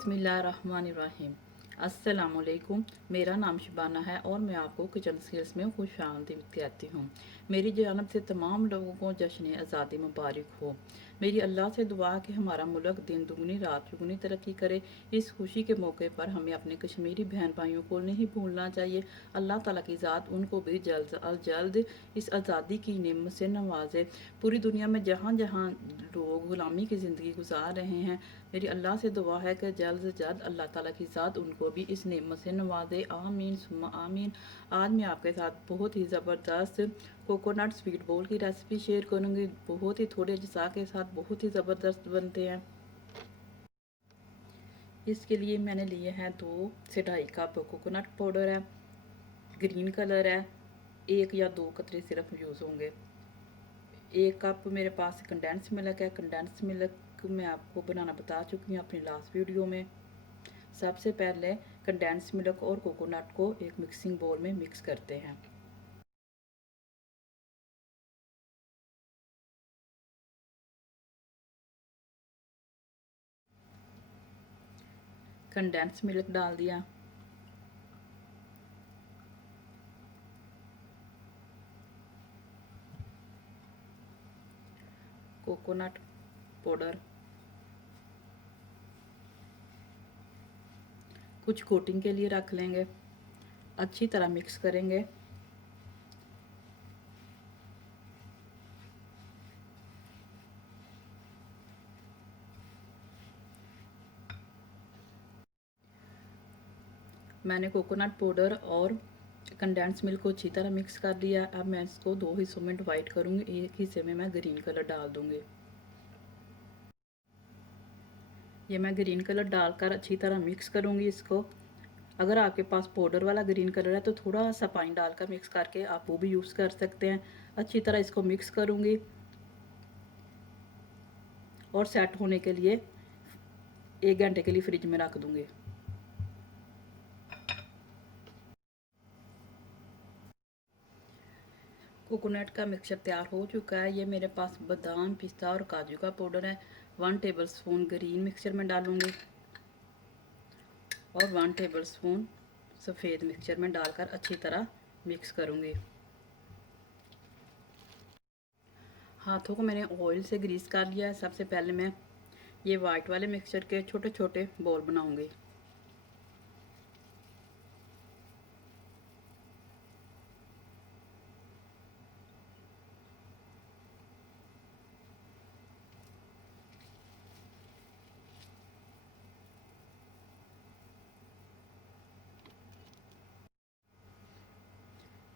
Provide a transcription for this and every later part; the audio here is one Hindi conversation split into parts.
बिस्मिल्लाहिर्रहमानिर्रहीम। अस्सलामुअलैकुम। मेरा नाम शबाना है और मैं आपको किचन स्किल्स में खुशामदीद कहती हूँ। मेरी जानब से तमाम लोगों को जश्न आज़ादी मुबारक हो। मेरी अल्लाह से दुआ है कि हमारा मुल्क दिन दुगनी रात चुगनी तरक्की करे। इस खुशी के मौके पर हमें अपने कश्मीरी बहन भाइयों को नहीं भूलना चाहिए। अल्लाह ताला की ज़ात उनको भी जल्द अज जल्द इस आज़ादी की नेमत से नवाजे। पूरी दुनिया में जहाँ जहाँ लोग गुलामी की ज़िंदगी गुजार रहे हैं, मेरी अल्लाह से दुआ है कि जल्द से जल्द अल्लाह ताला की ज़ात उनको भी इस नेमत से नवाजे। आमीन सुम्मा आमीन। आज मैं आपके साथ बहुत ही ज़बरदस्त कोकोनट स्वीट बोल की रेसिपी शेयर करूँगी। बहुत ही थोड़े अज्जा के साथ बहुत ही ज़बरदस्त बनते हैं। इसके लिए मैंने लिए हैं 2 से 2.5 कप कोकोनट पाउडर है, ग्रीन कलर है, 1 या 2 कतरे सिर्फ यूज़ होंगे। 1 कप मेरे पास कंडेंस मिल्क है। कंडेंस मिल्क मैं आपको बनाना बता चुकी हूँ अपनी लास्ट वीडियो में। सबसे पहले कंडेंस मिल्क और कोकोनट को एक मिक्सिंग बोल में मिक्स करते हैं। कंडेंस मिल्क डाल दिया, कोकोनट पाउडर, कुछ कोटिंग के लिए रख लेंगे, अच्छी तरह मिक्स करेंगे। मैंने कोकोनट पाउडर और कंडेंस मिल्क को अच्छी तरह मिक्स कर दिया। अब मैं इसको 2 हिस्सों में डिवाइड करूँगी। एक हिस्से में मैं ग्रीन कलर डाल दूँगी। ये मैं ग्रीन कलर डालकर अच्छी तरह मिक्स करूँगी इसको। अगर आपके पास पाउडर वाला ग्रीन कलर है तो थोड़ा सा पानी डालकर मिक्स करके आप वो भी यूज़ कर सकते हैं। अच्छी तरह इसको मिक्स करूँगी और सेट होने के लिए 1 घंटे के लिए फ्रिज में रख दूँगी। कोकोनट का मिक्सचर तैयार हो चुका है। ये मेरे पास बादाम, पिस्ता और काजू का पाउडर है। 1 टेबलस्पून ग्रीन मिक्सचर में डालूँगी और 1 टेबलस्पून सफ़ेद मिक्सचर में डालकर अच्छी तरह मिक्स करूँगी। हाथों को मैंने ऑयल से ग्रीस कर लिया है। सबसे पहले मैं ये वाइट वाले मिक्सचर के छोटे छोटे बॉल बनाऊँगी।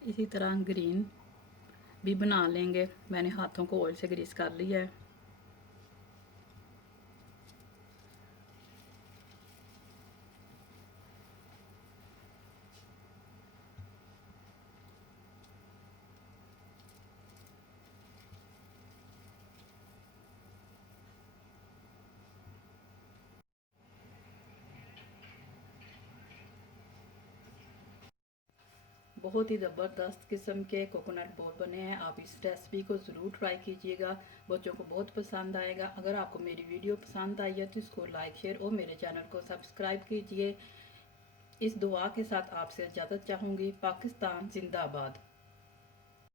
इसी तरह ग्रीन भी बना लेंगे। मैंने हाथों को ऑयल से ग्रीस कर लिया है। बहुत ही ज़बरदस्त किस्म के कोकोनट बॉल बने हैं। आप इस रेसिपी को ज़रूर ट्राई कीजिएगा, बच्चों को बहुत पसंद आएगा। अगर आपको मेरी वीडियो पसंद आई है तो इसको लाइक शेयर और मेरे चैनल को सब्सक्राइब कीजिए। इस दुआ के साथ आपसे इजाज़त चाहूँगी। पाकिस्तान जिंदाबाद।